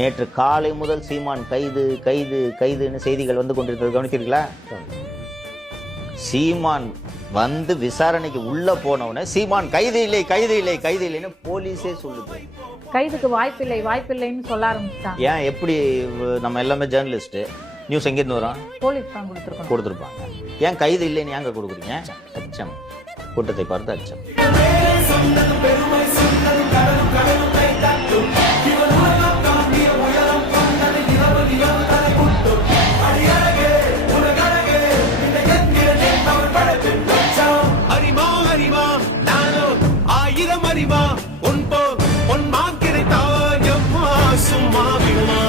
நேற்று காலை முதல் சீமான் கைது கைது கைதுன்னு செய்திகள் வந்து கொண்டிருந்தது கவனித்தீர்களா? சீமான் வந்து விசாரணைக்கு உள்ள போனவன சீமான் கைது இல்லை கைது இல்லை கைது இல்லைன்னு போலீஸே சொல்லுது. கைதுக்கு வாய்ப்பில்லைன்னு சொல்ல ஆரம்பிச்சிட்டாங்க. ஏன் எப்படி நம்ம எல்லாமே ஜேர்னலிஸ்ட் நியூஸ் எங்கிருந்து வரோம்? போலீஸ் தான் கொடுத்துருப்பாங்க. ஏன் கைது இல்லைன்னு ஏங்க கொடுக்குறீங்க? அச்சம், கூட்டத்தை பார்த்து அச்சம். அறிவா உன் மாக்கிரை தாயம்மா சும்மா விடுமா.